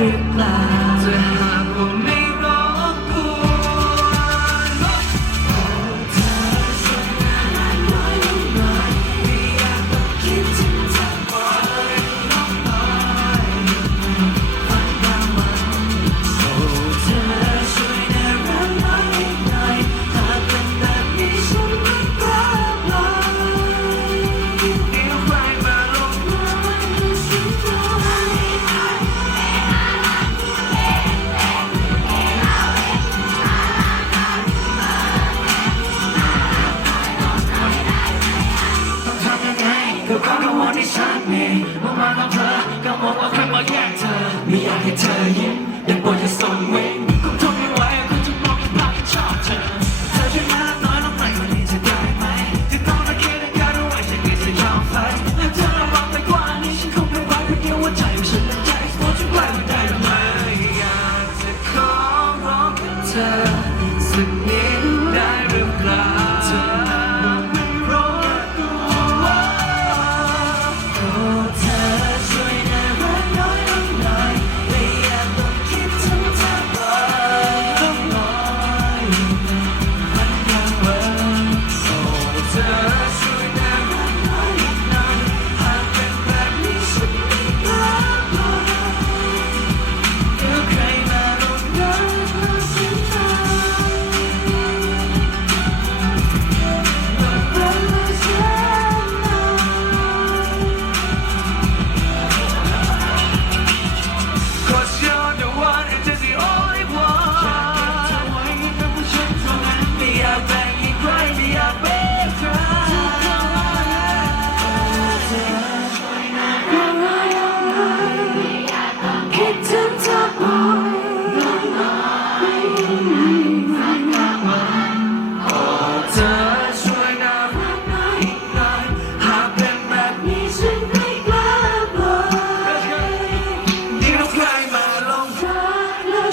reply. คือความกังวลที่ฉันมีมื่มากับเธอกังวลว่าใครมาแย่งเธอไม่อยากให้เธอยิ้มยังปวดจะส่งเวงคงทนไม่ไหวคงจะมองผิดพลาดที่ชอบเธอเธอช่วยมาน้อยลงหน่อยวันนี้จะได้ไหมที่ต้องระเกะรนกะรู้ว่าฉันก็จะยอมไฟและเธอระวังไปกว่านี้ฉันคงไม่ไหวเพราะเดียวว่าใจของฉันเป็นใจขปอร์ตจะไปไม่ได้หรือไม่อยากจะขอร้องกับเธอ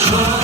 Oh.